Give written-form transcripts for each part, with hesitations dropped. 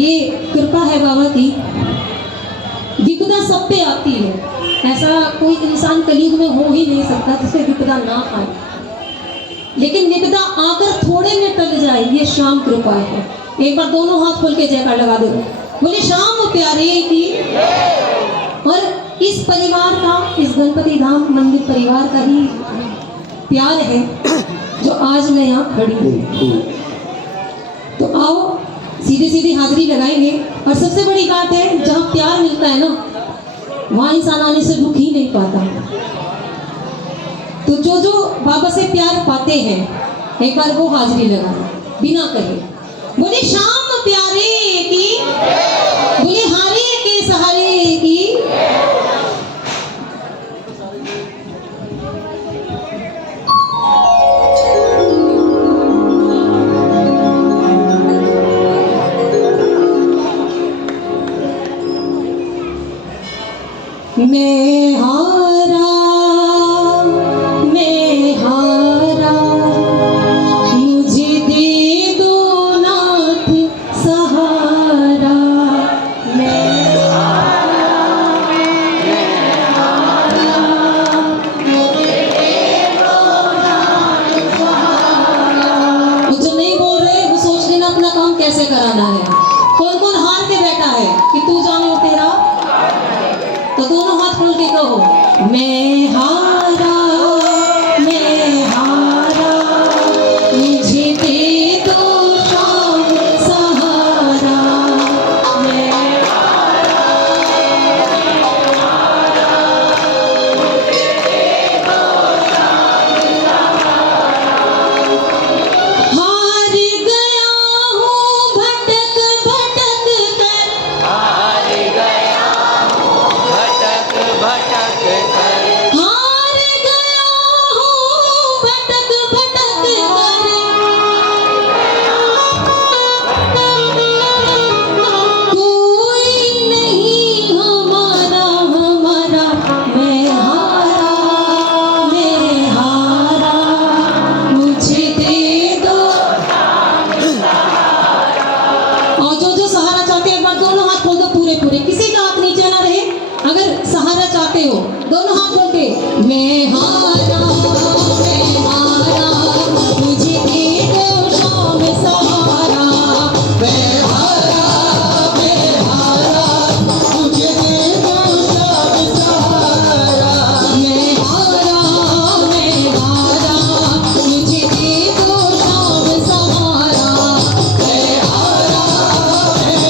ये कृपा है बाबा की, विपदा सब पे आती है। ऐसा कोई इंसान कलयुग में हो ही नहीं सकता जिसे विपदा ना आए, लेकिन विपदा आकर थोड़े में टल जाए, ये श्याम कृपा है। एक बार दोनों हाथ खोल के जयकार लगा दो, बोले श्याम प्यारे की। और इस परिवार का, इस गणपति धाम मंदिर परिवार का ही प्यार है जो आज मैं यहाँ खड़ी हूँ। तो आओ सीधे सीधे हाजिरी लगाएंगे। और सबसे बड़ी बात है, जहाँ प्यार मिलता है ना, वहाँ इंसान आने से रुक ही नहीं पाता। तो जो जो बाबा से प्यार पाते हैं, एक बार वो हाजिरी लगा बिना कहे, बोले श्याम प्यारे की, बोले हारे के सहारे की। मैं हारा, मैं हारा, मुझे दे दो नाथ सहारा। मैं हारा, मैं हारा, मुझे दे दो नाथ सहारा। वो जो नहीं बोल रहे वो सोच लेना अपना काम कैसे कराना है। कौन कौन हार के बैठा है कि तू जाने तेरा, तो दोनों हाथ खोल के कहो, मैं हारा, मैं हारा, मुझे दे दो श्याम सहारा। मैं हारा, मुझे दे दो श्याम सहारा। हार गया हूँ भटक भटक कर, हार गया भटक भटक कर, हार गया हूँ भटक भटक कर। कोई नहीं हमारा हमारा, मैं हारा, मैं हारा, मुझे दे दो। और जो सहारा चाहते हैं, एक बार दोनों हाथ खोल दो पूरे पूरे, किसी का हाथ नीचे ना रहे। अगर सहारा चाहते हो दोनों हाथ खोल के, मैं हारा, मैं हारा, मुझे दे दो श्याम सहारा। मैं हारा, मैं हारा, मुझे दे दो श्याम सहारा। मैं हारा, मैं हारा, मुझे दे दो श्याम सहारा। मैं हारा, मैं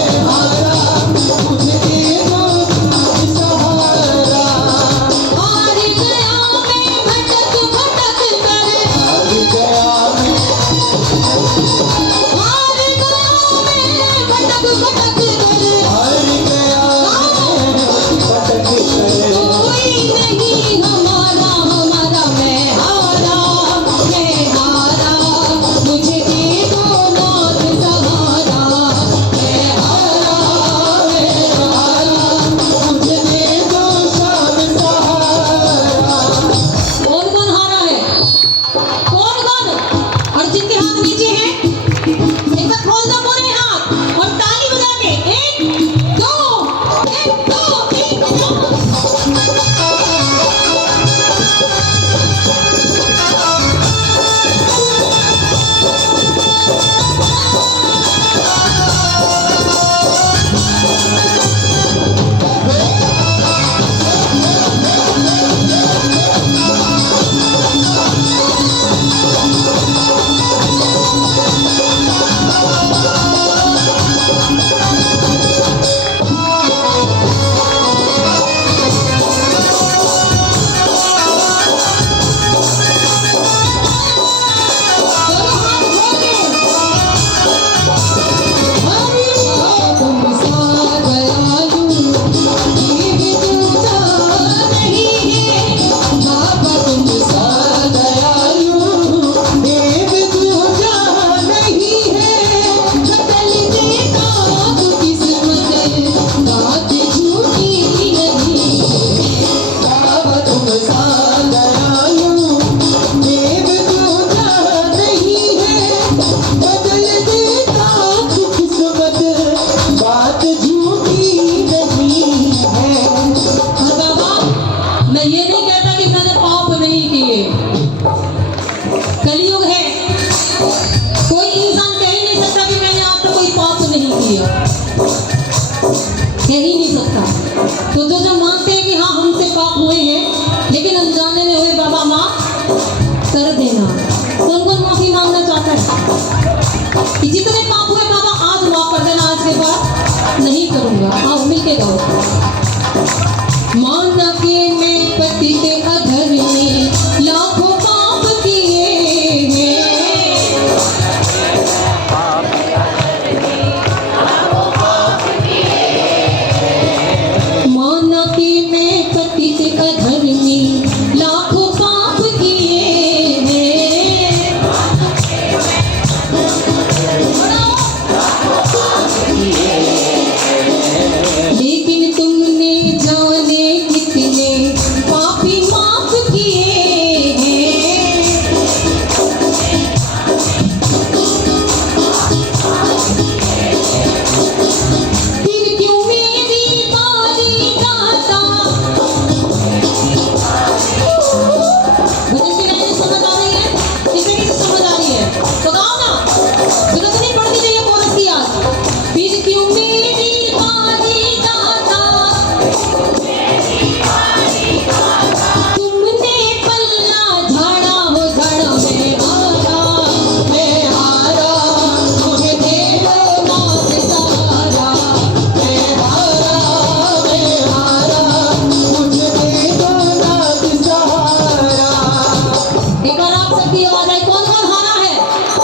दिया, कह ही नहीं सकता। तो जो मानते हैं कि हाँ हमसे पाप हुए हैं लेकिन अनजाने में हुए, बाबा माफ कर देना। कौन कौन माफी मांगना चाहता है कि जितने पाप हुए बाबा आज माफ कर देना, आज के बाद नहीं करूंगा। आओ मिलके गाओ। माना के मैं पतित अधर्मी लाखों पाप किए हैं, माना के मैं पतित अधर्मी लाखों पाप किए हैं, लेकिन तुमने जाने कितने पापी माफ किए हैं। फिर क्यों मेरी बारी गाता, भजन की लाइनें समझ आ रही है, किसी की समझ आ रही है तो गाओ ना, जरूरत नहीं पड़नी चाहिए कोरस की आज। फिर क्यों मेरी बारी गाता, तुमने पल्ला झाड़ा हो झाड़ा, मैं हारा मुझे दे दो नाथ सहारा, मैं हारा मुझे दे दो नाथ सहारा। एक बार आप सबकी आवाज आई, कौन कौन हारा है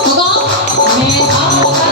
तो गाओ। मैं हारा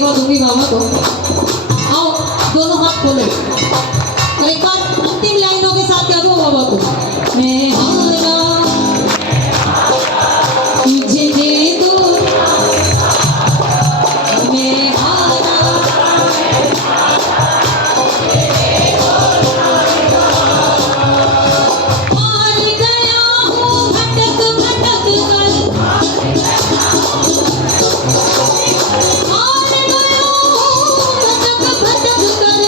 सेवा दूंगी बाबा को। आओ दोनों हाथ खोले और एक बार अंतिम लाइनों के साथ कह दो बाबा को, मैं हारा मुझे दे दो, मैं हारा हार गया हूँ भटक भटक कर, हार गया हूँ भटक भटक कर,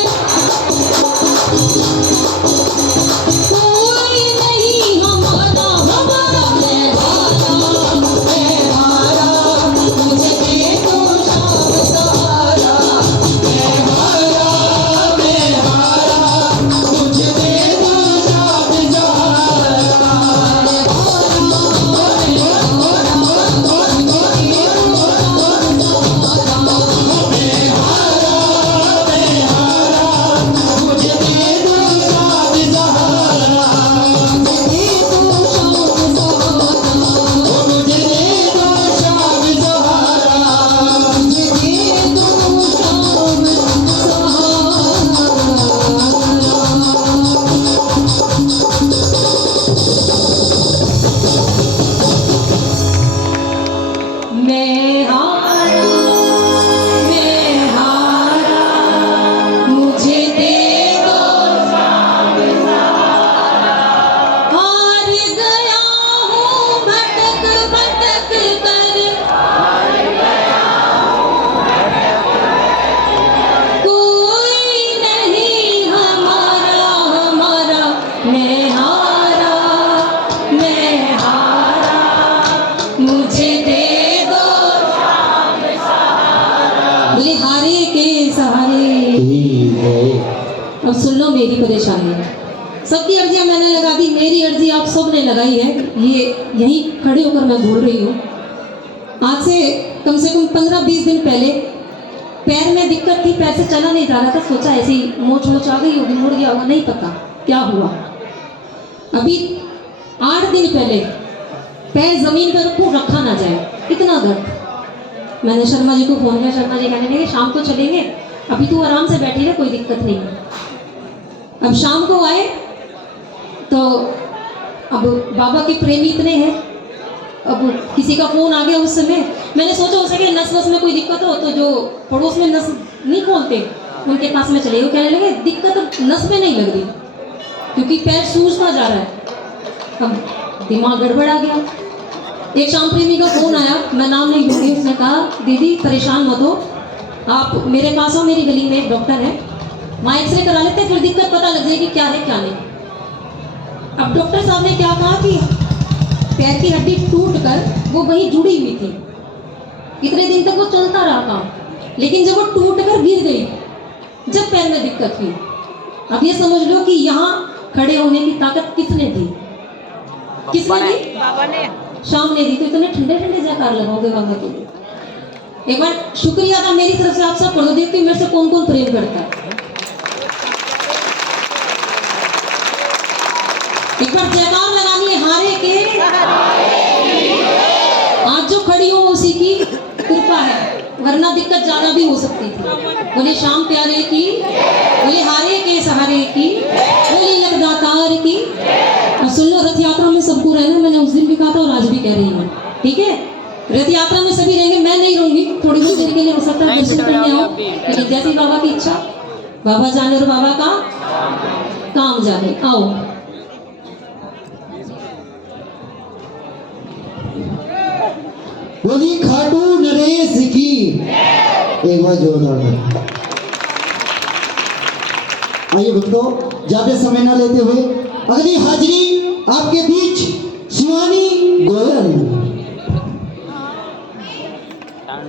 कोई नहीं हमारा हमारा, मैं हारा मुझे दे दो शाम सहारा, मैं हारा मुझे दे दो शाम सहारा, मुझे दे दो शाम सहारा, मुझे दे दो शाम सहारा, मुझे दे दो शाम सहारा, मुझे दे दो शाम सहारा। मैं हारा मुझे दे दो शाम सहारा, हार गया हूँ भटक भटक कर, कोई नहीं हमारा हमारा, मैं हारा मुझे दे दो शाम सहारा, बोले हारे के सहारे। अब सुन लो मेरी परेशानी, सबकी अर्जियां मैंने लगा दी, मेरी अर्जी आप सब ने लगाई है, ये यहीं खड़े होकर मैं बोल रही हूँ। आज से कम 15-20 दिन पहले पैर में दिक्कत थी, पैर से चला नहीं जा रहा था, सोचा ऐसी मोच आ गई होगी, मुड़ गया होगा, नहीं पता क्या हुआ। अभी 8 दिन पहले पैर जमीन पर रखा ना जाए, इतना दर्द। मैंने शर्मा जी को फोन किया, शर्मा जी कहने लगे शाम को चलेंगे, अभी तू आराम से बैठी रहे, कोई दिक्कत नहीं है। अब शाम को आए तो अब बाबा के प्रेमी इतने हैं, अब किसी का फोन आ गया उस समय, मैंने सोचा हो सके नस वस में कोई दिक्कत हो तो जो पड़ोस में नस नहीं खोलते उनके पास में चले। वो कहने लगे दिक्कत अब नस में नहीं लग रही क्योंकि पैर सूजता जा रहा है। अब दिमाग गड़बड़ा गया। एक शाम प्रेमी का फोन आया, मैं नाम नहीं लूँगी, उसने कहा दीदी परेशान मत हो, आप मेरे पास हो, मेरी गली में एक डॉक्टर है, वहाँ एक्सरे करा लेते, फिर दिक्कत पता लग जाएगी क्या है क्या नहीं। अब डॉक्टर साहब ने क्या कहा कि पैर की हड्डी टूट कर वो वहीं जुड़ी हुई थी, इतने दिन तक वो चलता रहा काम, लेकिन जब वो टूट कर गिर गई, जब पैर में दिक्कत हुई। अब ये समझ लो कि यहाँ खड़े होने की ताकत किसने दी? किसने दी? बाबा ने। शाम ने दी। तो इतने ठंडे ठंडे जयकार लगाओगे बाबा के लिए। एक बार शुक्रिया था मेरी तरफ से, आप सब पढ़ो, देखती हूँ मेरे से कौन कौन प्रेम करता है। एक बार जयकार लगानी है हारे के। आज जो खड़ी हूँ उसी की कृपा है, वरना दिक्कत ज्यादा भी हो सकती थी। बोले श्याम प्यारे की, बोले हारे के सहारे की, बोले लगदातार की। और सुन लो, रथ यात्रा में सबको रहना, मैंने उस दिन भी कहा था और आज भी कह रही हूँ, ठीक है? रथ यात्रा में सभी रहेंगे, मैं नहीं रहूंगी, थोड़ी बहुत देर के लिए हो सकता है दर्शन करने आओ, लेकिन जैसी बाबा की इच्छा, बाबा जाने और बाबा का काम जाने। आओ बोली खाटू नरेश की, एक बार जोरदार। आइए भक्तों, ज्यादा समय ना लेते हुए अगली हाजिरी आपके बीच शिवानी गोयल। डन